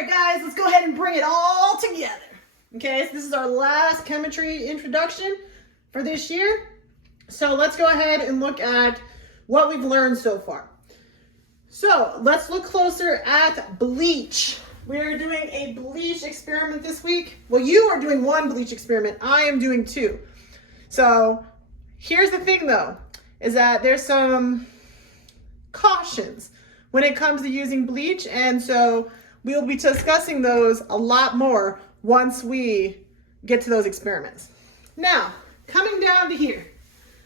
right, guys, let's go ahead and bring it all together. Okay, so this is our last chemistry introduction for this year. So let's go ahead and look at what we've learned so far. So let's look closer at bleach. We are doing a bleach experiment this week. Well, you are doing one bleach experiment. I am doing two. So here's the thing though, is that there's some cautions when it comes to using bleach. And so we'll be discussing those a lot more once we get to those experiments. Now, coming down to here.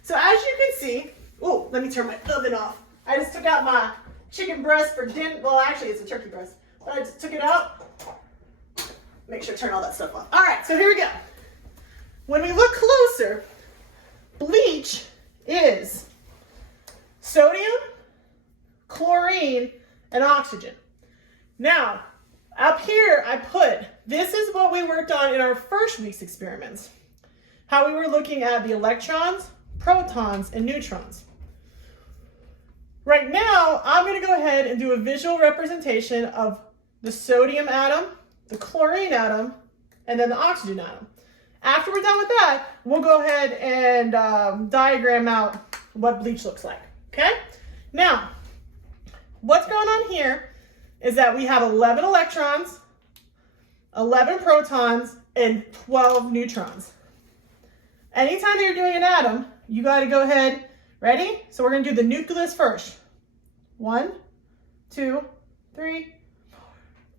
So as you can see, oh, let me turn my oven off. I just took out my chicken breast for dinner. Well, actually it's a turkey breast, but I just took it out. Make sure to turn all that stuff off. All right, so here we go. When we look closer, bleach is sodium, chlorine, and oxygen. Now, up here I put, this is what we worked on in our first week's experiments. How we were looking at the electrons, protons, and neutrons. Right now, I'm going to go ahead and do a visual representation of the sodium atom, the chlorine atom, and then the oxygen atom. After we're done with that, we'll go ahead and diagram out what bleach looks like, okay? Now, what's going on here is that we have 11 electrons, 11 protons, and 12 neutrons. Anytime you're doing an atom, you got to go ahead. Ready? So we're going to do the nucleus first. 1, 2, 3, 4,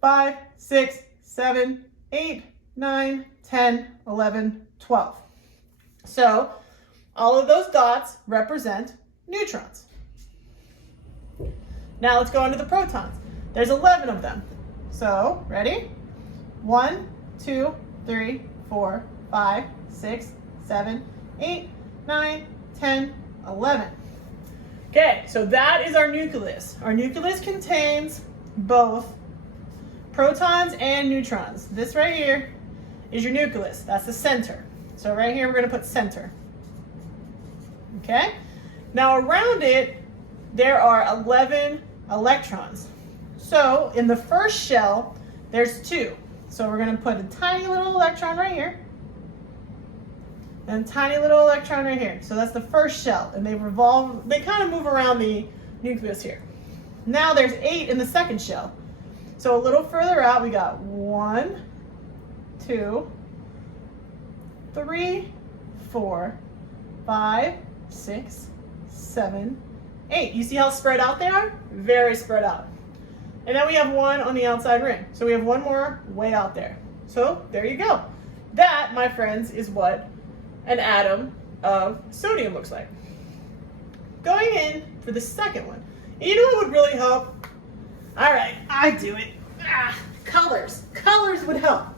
5, 6, 7, 8, 9, 10, 11, 12. So all of those dots represent neutrons. Now let's go into the protons. There's 11 of them. So, ready? 1, 2, 3, 4, 5, 6, 7, 8, 9, 10, 11. Okay, so that is our nucleus. Our nucleus contains both protons and neutrons. This right here is your nucleus. That's the center. So right here we're going to put center. Okay? Now around it, there are 11 electrons. So in the first shell, there's 2. So we're going to put a tiny little electron right here. And a tiny little electron right here. So that's the first shell. And they kind of move around the nucleus here. Now there's 8 in the second shell. So a little further out, we got 1, 2, 3, 4, 5, 6, 7, 8. You see how spread out they are? Very spread out. And then we have 1 on the outside ring. So we have 1 more way out there. So there you go. That, my friends, is what an atom of sodium looks like. Going in for the second one. And you know what would really help? All right, I do it. Colors. Colors would help.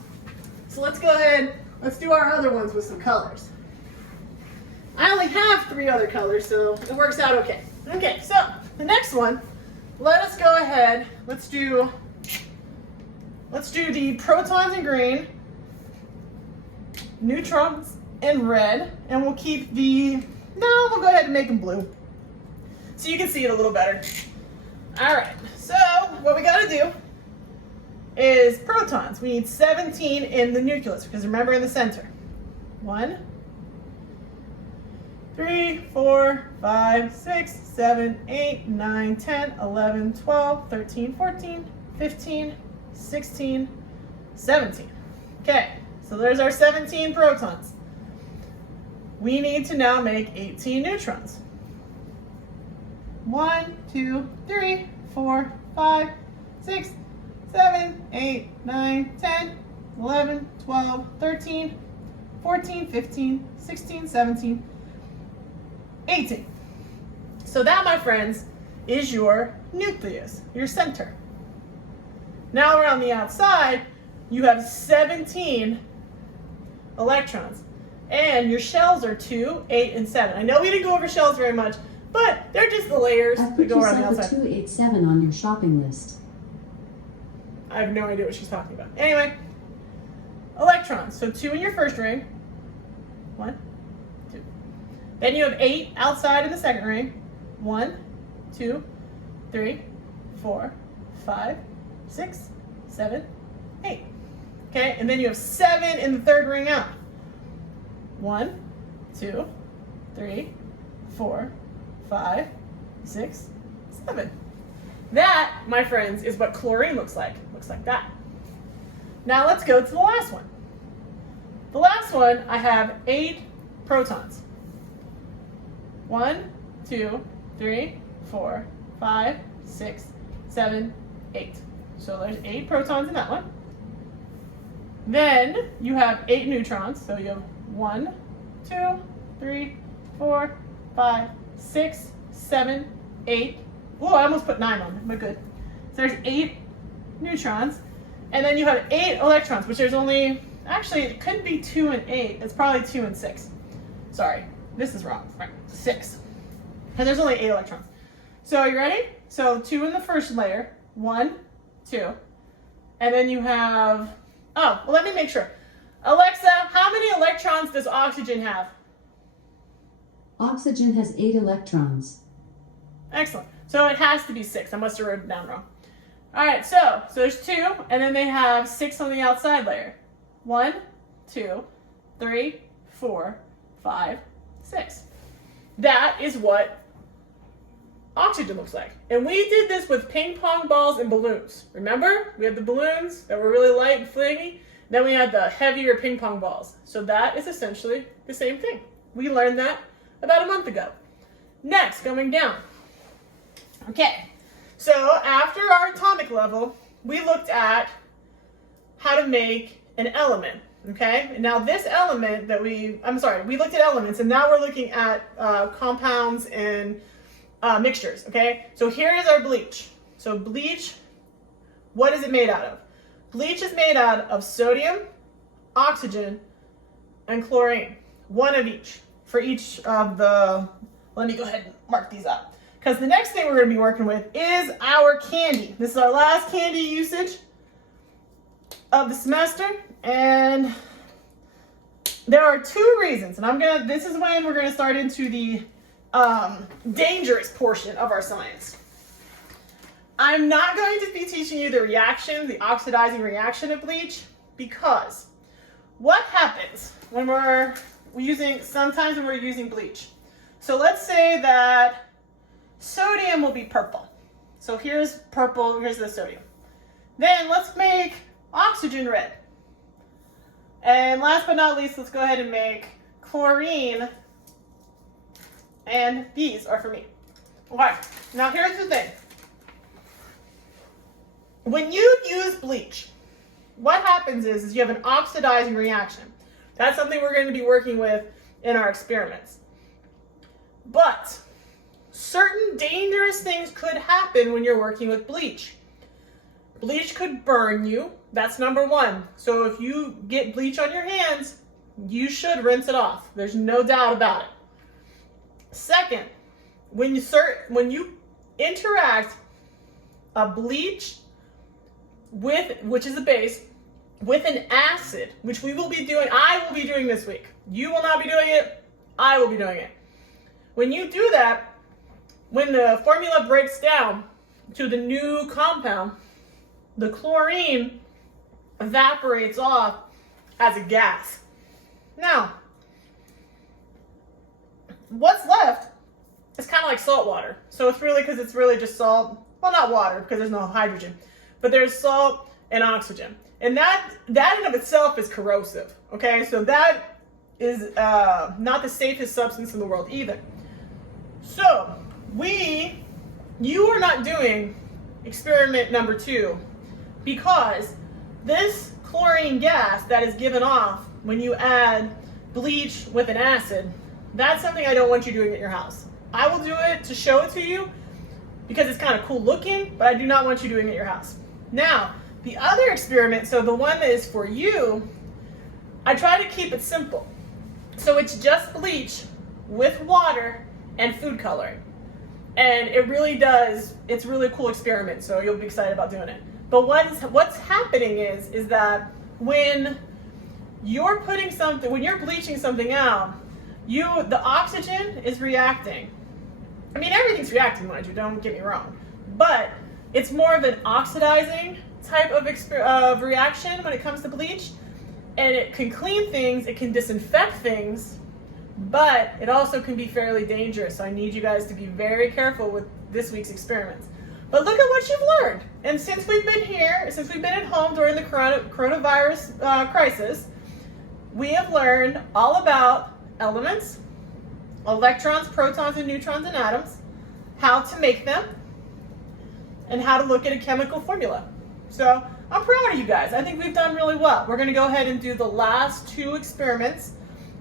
So let's go ahead. Let's do our other ones with some colors. I only have 3 other colors, so it works out okay. Okay, so the next one, let us go ahead. Let's do the protons in green, neutrons in red, and we'll keep we'll go ahead and make them blue. So you can see it a little better. All right, so what we gotta do is protons. We need 17 in the nucleus, because remember in the center. 1, 3, 4, 5, 6, 7, 8, 9, 10, 11, 12, 13, 14, 15, 16, 17. Okay, so there's our 17 protons. We need to now make 18 neutrons. 1, 2, 3, 4, 5, 6, 7, 8, 9, 10, 11, 12, 13, 14, 15, 16, 17, 18. So that, my friends, is your nucleus, your center. Now around the outside, you have 17 electrons. And your shells are 2, 8, and 7. I know we didn't go over shells very much, but they're just the layers that go around the outside. I put 2, 8, 7 on your shopping list. I have no idea what she's talking about. Anyway, electrons. So 2 in your first ring. 1, 2. Then you have 8 outside in the second ring. 1, 2, 3, 4, 5, 6, 7, 8. Okay, and then you have 7 in the third ring out. 1, 2, 3, 4, 5, 6, 7. That, my friends, is what chlorine looks like. Looks like that. Now let's go to the last one. The last one, I have 8 protons. 1, 2, 3, 4, 5, 6, 7, 8. So there's 8 protons in that one. Then you have 8 neutrons. So you have 1, 2, 3, 4, 5, 6, 7, 8. Oh, I almost put 9 on, but good. So there's 8 neutrons. And then you have 8 electrons, which there's only, actually it couldn't be 2 and 8. It's probably 2 and 6. Sorry, this is wrong. Right, 6. And there's only 8 electrons. So are you ready? So 2 in the first layer, 1, 2. And then you have, oh, well, let me make sure. Alexa, how many electrons does oxygen have? Oxygen has 8 electrons. Excellent. So it has to be 6. I must have wrote it down wrong. All right, so there's 2, and then they have 6 on the outside layer. 1, 2, 3, 4, 5, 6. That is what oxygen looks like. And we did this with ping pong balls and balloons. Remember? We had the balloons that were really light and flingy. Then we had the heavier ping pong balls. So that is essentially the same thing. We learned that about a month ago. Next, going down. Okay, so after our atomic level, we looked at how to make an element, okay? And now this element that we looked at elements, and now we're looking at compounds and mixtures, okay? So here is our bleach. So bleach, what is it made out of? Bleach is made out of sodium, oxygen, and chlorine. One of each for each of the, let me go ahead and mark these up. Because the next thing we're going to be working with is our candy. This is our last candy usage of the semester. And there are 2 reasons. And this is when we're going to start into the dangerous portion of our science. I'm not going to be teaching you the reaction, the oxidizing reaction of bleach, because what happens when sometimes when we're using bleach. So let's say that sodium will be purple. So here's purple, here's the sodium. Then let's make oxygen red. And last but not least, let's go ahead and make chlorine. And these are for me. Okay, now here's the thing. When you use bleach, what happens is you have an oxidizing reaction. That's something we're going to be working with in our experiments. But certain dangerous things could happen when you're working with bleach. Bleach could burn you. That's number 1. So if you get bleach on your hands, you should rinse it off. There's no doubt about it. Second, when you interact a bleach which is a base, with an acid, which I will be doing this week. You will not be doing it. I will be doing it. When you do that, when the formula breaks down to the new compound, the chlorine evaporates off as a gas. Now, what's left is kind of like salt water. So it's really just salt. Well, not water, because there's no hydrogen, but there's salt and oxygen. And that in of itself is corrosive, okay? So that is not the safest substance in the world either. So you are not doing experiment number 2, because this chlorine gas that is given off when you add bleach with an acid, that's something I don't want you doing at your house. I will do it to show it to you because it's kind of cool looking, but I do not want you doing it at your house. Now, the other experiment, so the one that is for you, I try to keep it simple. So it's just bleach with water and food coloring. And it's a really cool experiment, so you'll be excited about doing it. But what's happening is that when you're bleaching something out, the oxygen is reacting. I mean, everything's reacting, mind you, don't get me wrong. But it's more of an oxidizing type of reaction when it comes to bleach, and it can clean things, it can disinfect things, but it also can be fairly dangerous. So I need you guys to be very careful with this week's experiments. But look at what you've learned. And since we've been here, since we've been at home during the coronavirus crisis, we have learned all about elements, electrons, protons, and neutrons, and atoms, how to make them, and how to look at a chemical formula. So I'm proud of you guys. I think we've done really well. We're going to go ahead and do the last 2 experiments,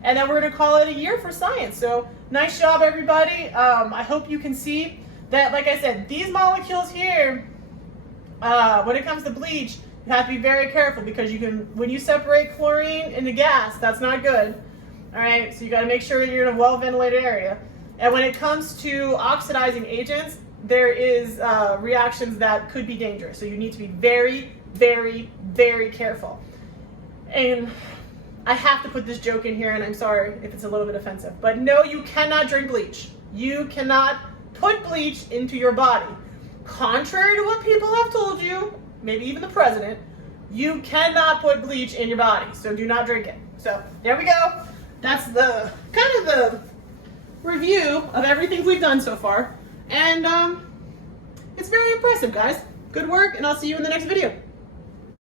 and then we're going to call it a year for science. So nice job, everybody. I hope you can see that, like I said, these molecules here, when it comes to bleach, you have to be very careful because you can, when you separate chlorine into gas, that's not good. All right, so you got to make sure you're in a well-ventilated area. And when it comes to oxidizing agents, there is reactions that could be dangerous. So you need to be very, very, very careful. And I have to put this joke in here, and I'm sorry if it's a little bit offensive, but no, you cannot drink bleach. You cannot put bleach into your body. Contrary to what people have told you, maybe even the president, you cannot put bleach in your body, so do not drink it. So there we go. That's the kind of the review of everything we've done so far. And it's very impressive, guys. Good work, and I'll see you in the next video.